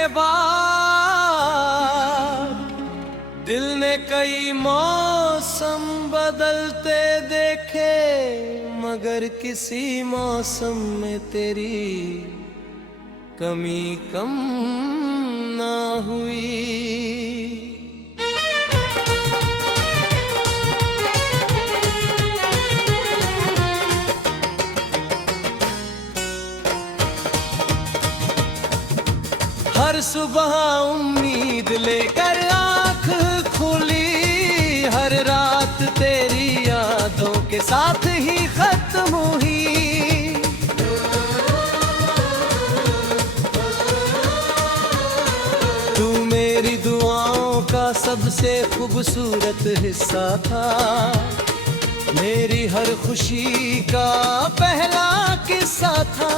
के बाद दिल ने कई मौसम बदलते देखे, मगर किसी मौसम में तेरी कमी कम ना हुई। हर सुबह उम्मीद लेकर आँख खुली, हर रात तेरी यादों के साथ ही खत्म हुई। तू मेरी दुआओं का सबसे खूबसूरत हिस्सा था, मेरी हर खुशी का पहला किस्सा था।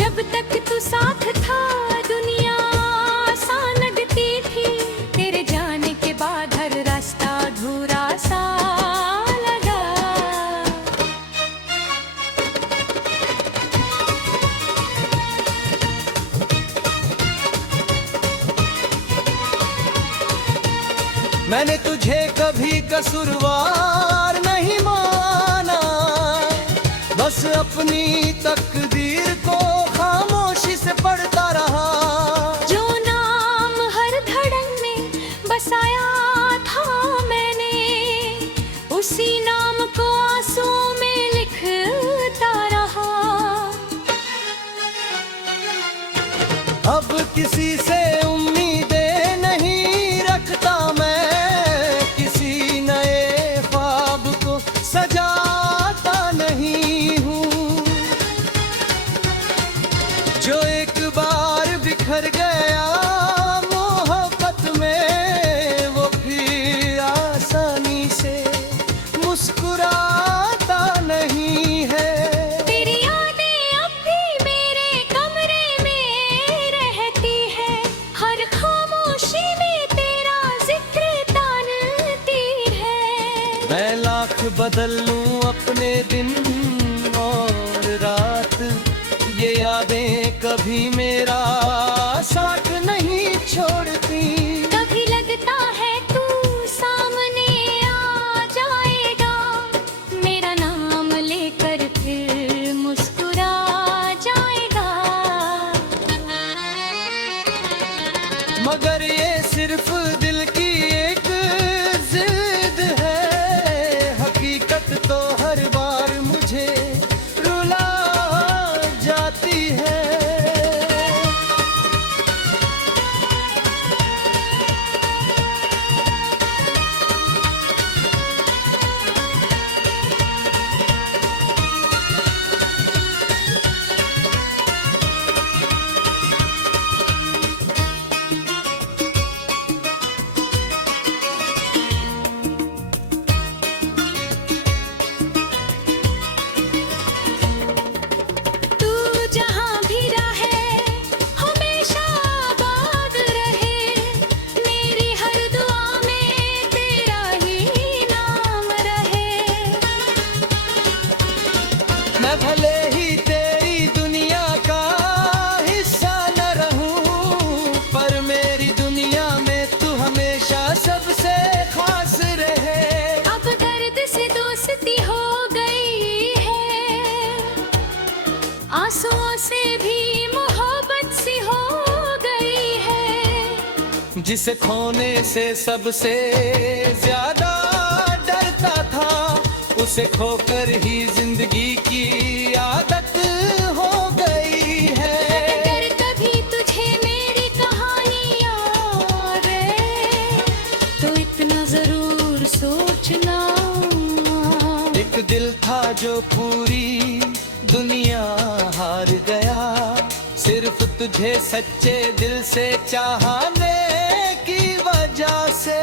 जब तक तू साथ था दुनिया आसान लगती थी, तेरे जाने के बाद हर रास्ता अधूरा सा लगा। मैंने तुझे कभी कसूरवार नहीं माना, बस अपनी तकदीर को खामोशी से पढ़ता रहा। जो नाम हर धड़कन में बसाया था मैंने, उसी नाम को आंसुओं में लिखता रहा। अब किसी से उम्मीदें नहीं रखता मैं, किसी नए ख्वाब को सजाता नहीं हूँ। जो एक बार बिखर गया मोहब्बत में, वो फिर आसानी से मुस्कुराता नहीं है। तेरी यादें अब भी मेरे कमरे में रहती है, हर खामोशी में तेरा जिक्र तानती है। मैं लाख बदल लूं अपने दिन और रात, ये यादें कभी मेरा साथ नहीं छोड़ती। कभी लगता है तू सामने आ जाएगा, मेरा नाम लेकर फिर मुस्कुरा जाएगा। मगर ये सिर्फ दिल की एक जिद है, हकीकत तो हर बार मुझे रुला जाती है। तू जहाँ भी रहे हमेशा आबाद रहे, मेरी हर दुआ में तेरा ही नाम रहे। मैं भले ही तेरी दुनिया का हिस्सा न रहूं, पर मेरी दुनिया में तू हमेशा सबसे खास रहे। अब दर्द से दोस्ती हो गई है, आंसुओं से भी मोहब्बत सी हो गई है। जिसे खोने से सबसे ज्यादा डरता था, उसे खोकर ही जिंदगी की आदत हो गई है। अगर कभी तुझे मेरी कहानी याद है, तो इतना जरूर सोचना। एक दिल था जो पूरी दुनिया हार गया, सिर्फ तुझे सच्चे दिल से चाहने की वजह से।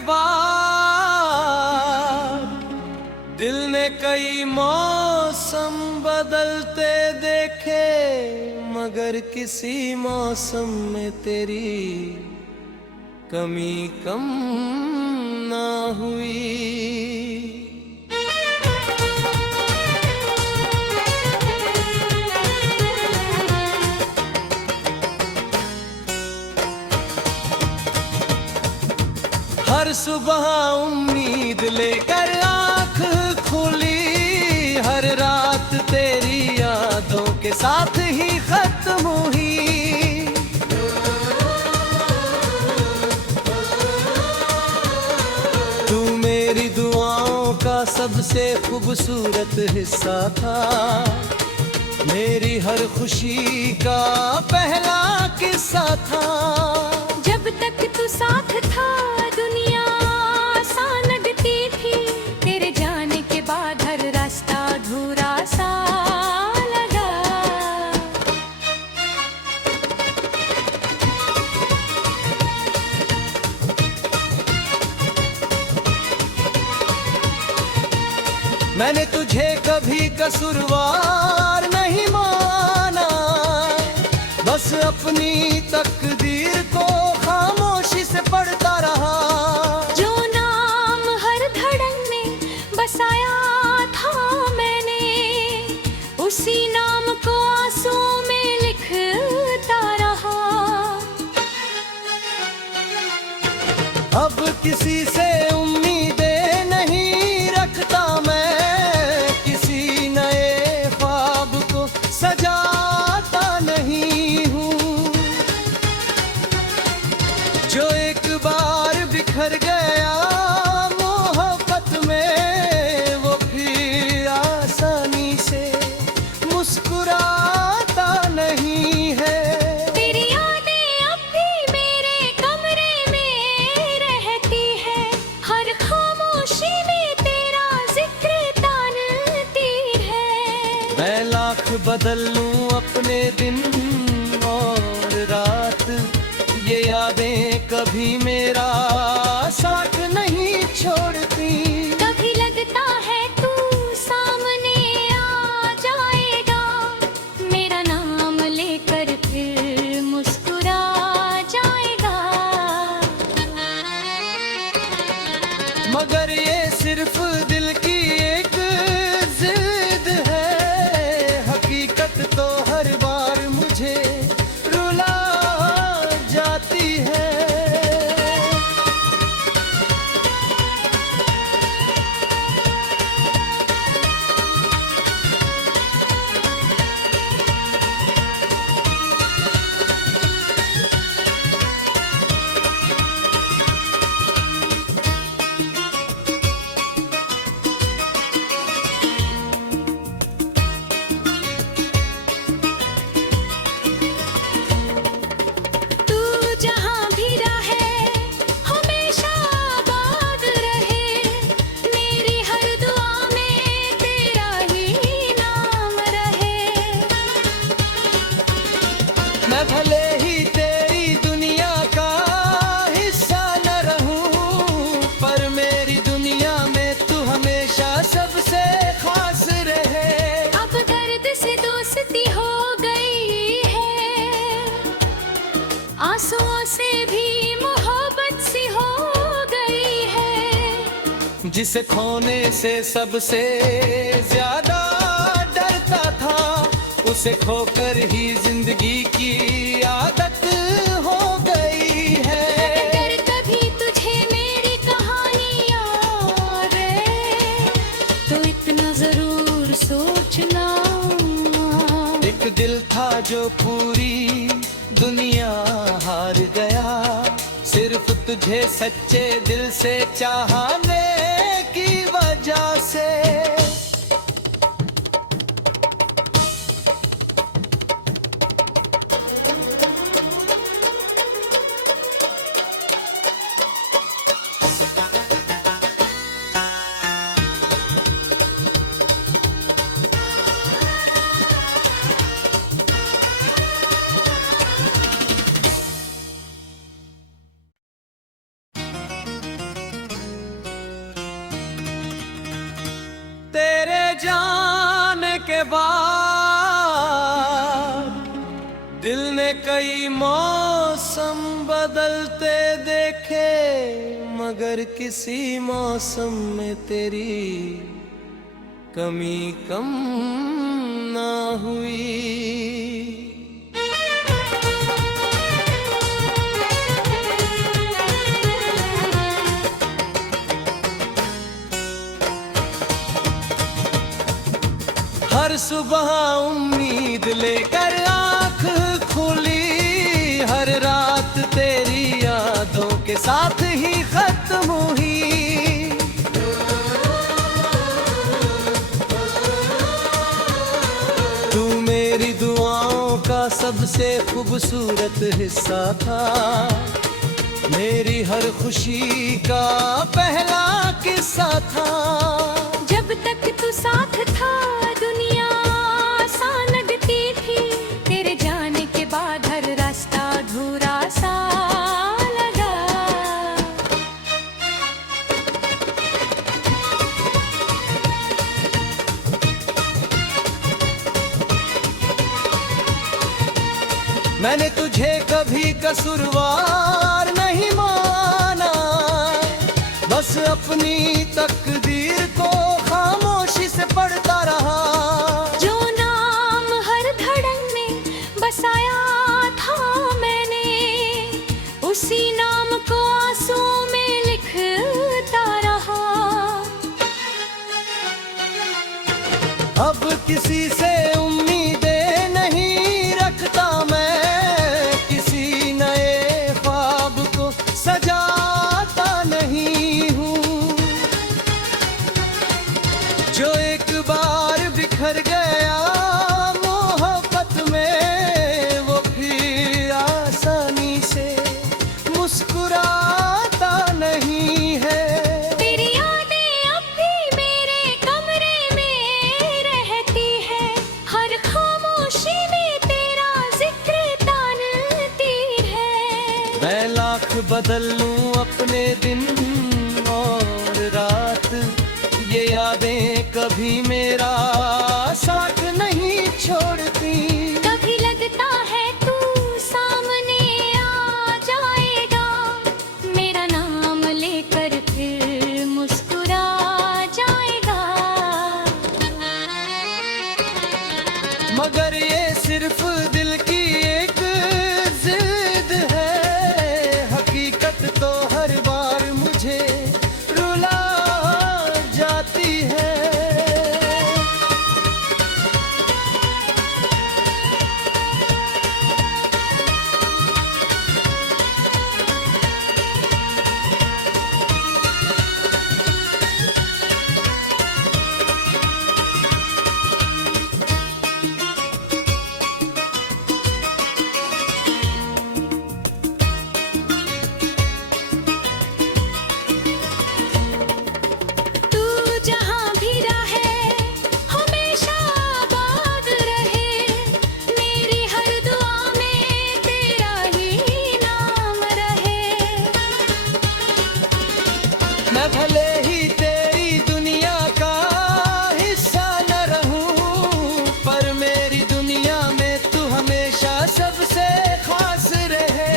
बाद दिल ने कई मौसम बदलते देखे, मगर किसी मौसम में तेरी कमी कम ना हुई। हर सुबह उम्मीद लेकर आँख खुली, हर रात तेरी यादों के साथ ही खत्म हुई। तू मेरी दुआओं का सबसे खूबसूरत हिस्सा था, मेरी हर खुशी का पहला किस्सा था। जब तक तू साथ था दुनिया आसान लगती थी, तेरे जाने के बाद हर रास्ता अधूरा सा लगा। मैंने तुझे कभी कसूरवार नहीं माना, बस अपनी तकदीर को खामोशी से पढ़ता रहा। जो नाम हर धड़न में बसाया था मैंने, उसी नाम को आंसुओं में लिखता रहा। अब किसी से उम्मीदें नहीं रखता मैं, किसी नए ख्वाब को सजाता नहीं हूँ। जो एक बार बिखर गया मोहब्बत में, वो फिर आसानी से मुस्कुराता नहीं है। तेरी यादें अब भी मेरे कमरे में रहती है, हर खामोशी में तेरा जिक्र तानती है। मैं लाख बदल लूं अपने दिन और रात, ये यादें कभी मेरा साथ नहीं छोड़ती। कभी लगता है तू सामने आ जाएगा, मेरा नाम लेकर फिर मुस्कुरा जाएगा। मगर ये सिर्फ दिल की एक जिद है, हकीकत तो हर बार मुझे रुला जाती है। तू जहाँ भी रहे हमेशा आबाद रहे, मेरी हर दुआ में तेरा ही नाम रहे। मैं भले ही तेरी दुनिया का हिस्सा न रहूं, पर मेरी दुनिया में तू हमेशा सबसे खास रहे। अब दर्द से दोस्ती हो गई है, आंसुओं से भी मोहब्बत सी हो गई है। जिसे खोने से सबसे ज्यादा डरता था, उसे खोकर ही जिंदगी की आदत हो गई है। अगर कभी तुझे मेरी कहानी याद है, तो इतना जरूर सोचना। एक दिल था जो पूरी दुनिया हार गया, सिर्फ तुझे सच्चे दिल से चाहने की वजह से। के बाद दिल ने कई मौसम बदलते देखे, मगर किसी मौसम में तेरी कमी कम ना हुई। हर सुबह उम्मीद लेकर आँख खुली, हर रात तेरी यादों के साथ ही खत्म हुई। तू मेरी दुआओं का सबसे खूबसूरत हिस्सा था, मेरी हर खुशी का पहला किस्सा था। जब तक तू साथ था दुनिया आसान लगती थी, तेरे जाने के बाद हर रास्ता अधूरा सा लगा। मैंने तुझे कभी कसूरवार नहीं माना, बस अपनी तकदीर को खामोशी से पढ़ता रहा। जो नाम हर धड़न में बसाया था मैंने, उसी नाम को आंसुओं में लिखता रहा। अब किसी से उम्मीदें नहीं रखता मैं, किसी नए ख्वाब को सजाता नहीं हूँ। जो एक बार बिखर गया मोहब्बत में, वो फिर आसानी से मुस्कुराता नहीं है। तेरी यादें अब भी मेरे कमरे में रहती है, हर खामोशी में तेरा जिक्र तानती है। मैं लाख बदल लूं अपने दिन और रात, ये यादें कभी मेरा साथ नहीं छोड़ती। कभी लगता है तू सामने आ जाएगा, मेरा नाम लेकर फिर मुस्कुरा जाएगा। मगर ये सिर्फ दिल की एक जिद है, हकीकत तो हर बार मुझे रुला जाती है। तू जहाँ भी रहे हमेशा आबाद रहे, मेरी हर दुआ में तेरा ही नाम रहे। मैं भले ही तेरी दुनिया का हिस्सा न रहूं, पर मेरी दुनिया में तू हमेशा सबसे खास रहे।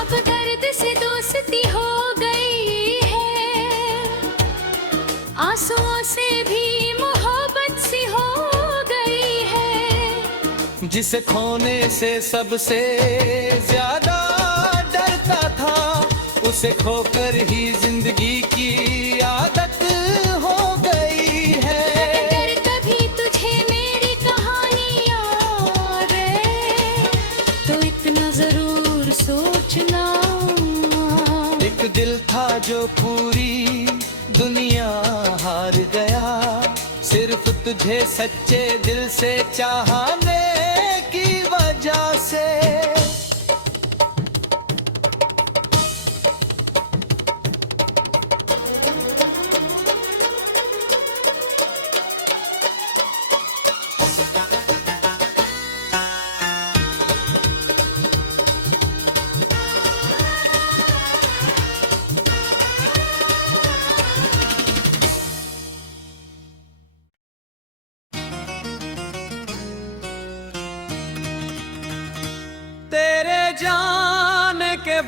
अब दर्द से दोस्ती हो गई है, आंसुओं से भी मोहब्बत सी हो गई है। जिसे खोने से सबसे ज्यादा डरता था, उसे खोकर ही जिंदगी की आदत हो गई है। अगर कभी तुझे मेरी कहानी याद है, तो इतना जरूर सोचना। एक दिल था जो पूरी दुनिया हार गया, सिर्फ तुझे सच्चे दिल से चाहने की वजह से।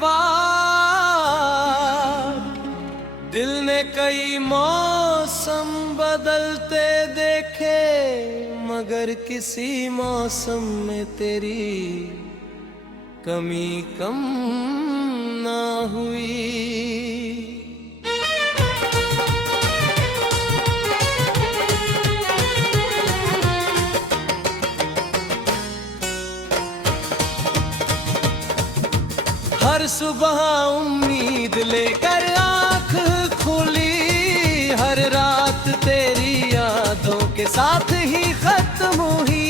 बाद दिल ने कई मौसम बदलते देखे, मगर किसी मौसम में तेरी कमी कम ना हुई। हर सुबह उम्मीद लेकर आँख खुली, हर रात तेरी यादों के साथ ही खत्म हुई।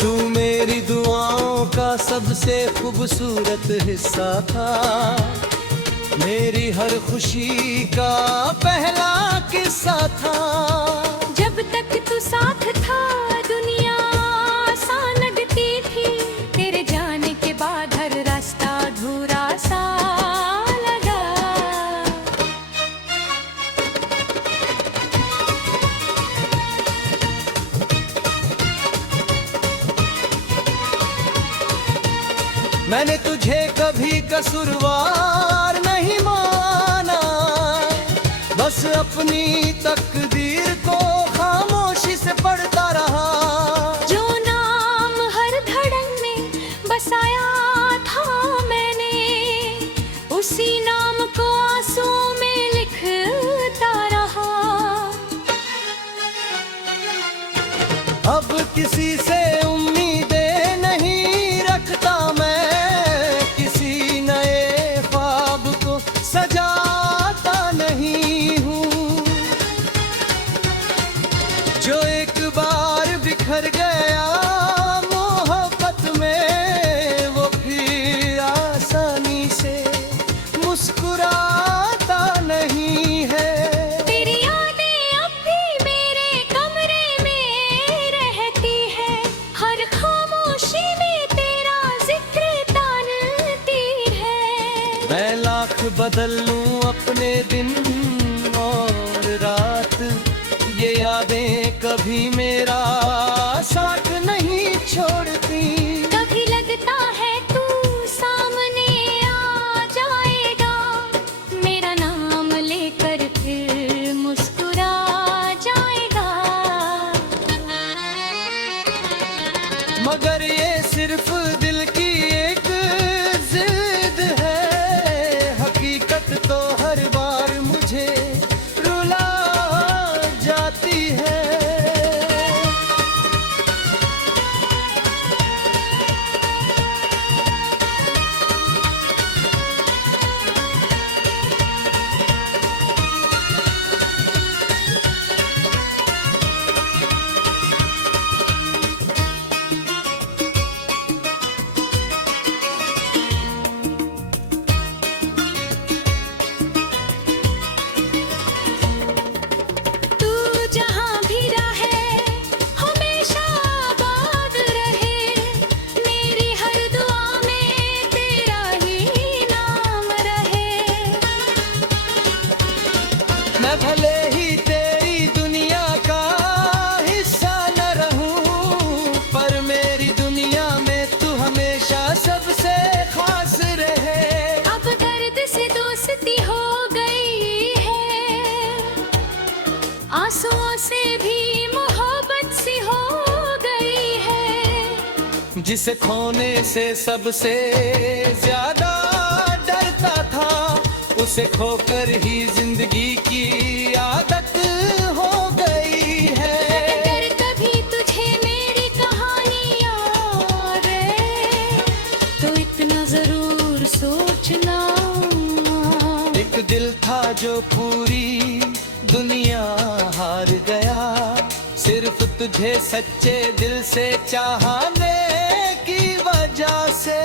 तू मेरी दुआओं का सबसे खूबसूरत हिस्सा था, मेरी हर खुशी का पहला किस्सा था। जब तक तू साथ था दुनिया आसान लगती थी, तेरे जाने के बाद हर रास्ता अधूरा सा लगा। मैंने तुझे कभी कसूरवार नहीं माना, बस अपनी तकदीर को खामोशी से पढ़ता रहा। जो नाम हर धड़न में बसाया था मैंने, उसी नाम को आंसुओं में लिखता रहा। अब किसी से उम्मीदें नहीं रखता मैं, किसी नए ख्वाब को सजाता नहीं हूँ। जो एक बार बिखर गया मोहब्बत में, वो फिर आसानी से मुस्कुराता नहीं है। तेरी यादें अब भी मेरे कमरे में रहती है, हर खामोशी में तेरा जिक्र तानती है। मैं लाख बदल लूं अपने दिन और रात, ये यादें कभी मेरा साथ नहीं छोड़ती। कभी लगता है तू सामने आ जाएगा, मेरा नाम लेकर फिर मुस्कुरा जाएगा। मगर ये सिर्फ दिल की एक जिद है, हकीकत तो हर बार मुझे रुला जाती है। तू जहाँ भी रहे हमेशा आबाद रहे, मेरी हर दुआ में तेरा ही नाम रहे। मैं भले ही तेरी दुनिया का हिस्सा न रहूं, पर मेरी दुनिया में तू हमेशा सबसे खास रहे। अब दर्द से दोस्ती हो गई है, आंसुओं से भी मोहब्बत सी हो गई है। जिसे खोने से सबसे ज्यादा डरता था, उसे खोकर ही जिंदगी की आदत हो गई है। अगर कभी तुझे मेरी कहानी याद है, तो इतना जरूर सोचना। एक दिल था जो पूरी दुनिया हार गया, सिर्फ तुझे सच्चे दिल से चाहने की वजह से।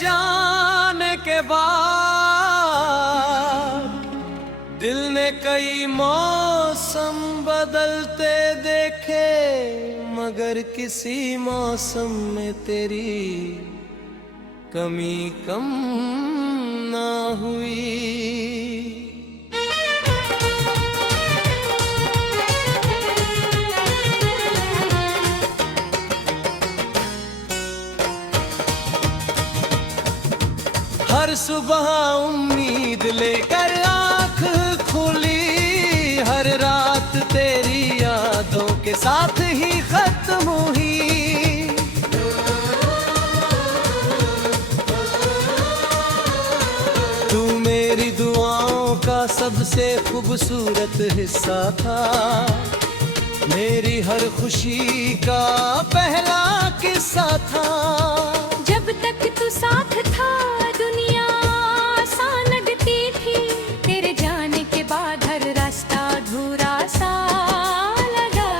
जाने के बाद दिल ने कई मौसम बदलते देखे, मगर किसी मौसम में तेरी कमी कम ना हुई। हर सुबह उम्मीद लेकर आँख खुली, हर रात तेरी यादों के साथ ही खत्म हुई। तू मेरी दुआओं का सबसे खूबसूरत हिस्सा था, मेरी हर खुशी का पहला किस्सा था। जब तक तू साथ था दुनिया आसान लगती थी, तेरे जाने के बाद हर रास्ता अधूरा सा लगा।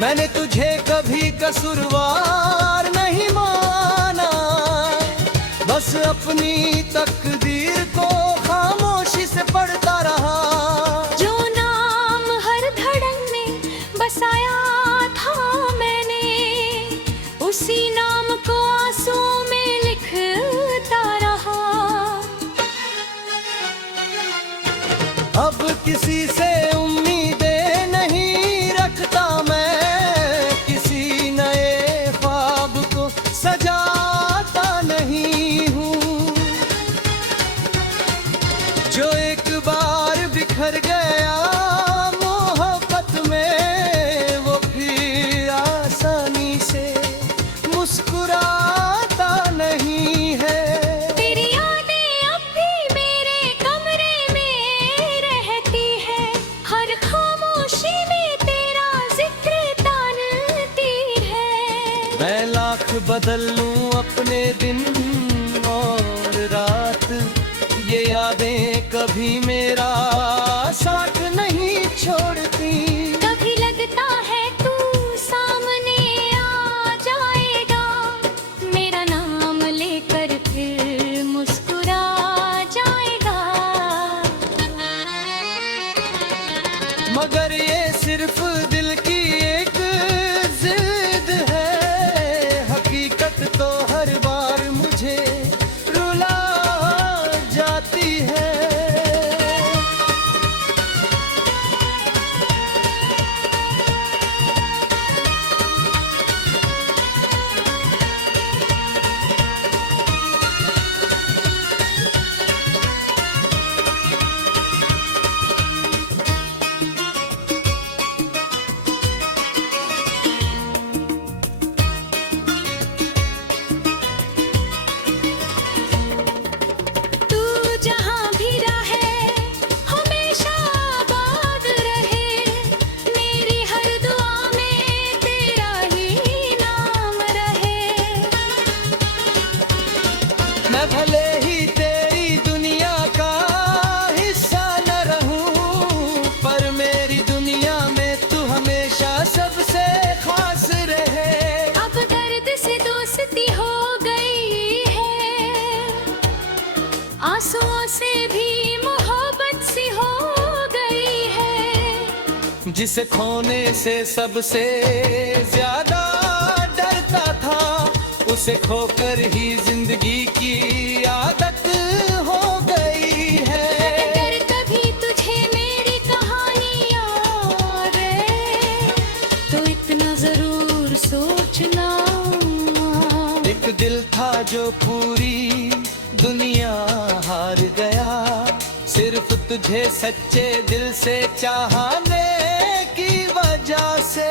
मैंने तुझे कभी कसूरवार नहीं माना, बस अपनी तकदीर को खामोशी से पढ़ता रहा। जो नाम हर धड़कन में बसाया था मैंने, उसी नाम को आंसुओं में लिखता रहा। अब किसी से उम्मीदें नहीं रखता मैं, किसी नए ख्वाब को सजाता नहीं हूँ। जो एक बार बिखर गया मोहब्बत में, वो फिर आसानी से मुस्कुराता नहीं है। तेरी यादें अब भी मेरे कमरे में रहती है, हर खामोशी में तेरा जिक्र तानती है। मैं लाख बदल लूं अपने दिन और रात, ये यादें कभी मेरा साथ नहीं छोड़ती। कभी लगता है तू सामने आ जाएगा, मेरा नाम लेकर फिर मुस्कुरा जाएगा। मगर ये सिर्फ दिल की एक जिद है, हकीकत तो हर बार मुझे रुला जाती है। तू जहाँ भी रहे हमेशा आबाद रहे, मेरी हर दुआ में तेरा ही नाम रहे। मैं भले ही तेरी दुनिया का हिस्सा न रहूं, पर मेरी दुनिया में तू हमेशा सबसे खास रहे। अब दर्द से दोस्ती हो गई है, आंसुओं से भी मोहब्बत सी हो गई है। जिसे खोने से सबसे ज्यादा डरता था, उसे खोकर ही जिंदगी की आदत हो गई है। अगर कभी तुझे मेरी कहानी याद है, तो इतना जरूर सोचना। एक दिल था जो पूरी दुनिया हार गया, सिर्फ तुझे सच्चे दिल से चाहने की वजह से।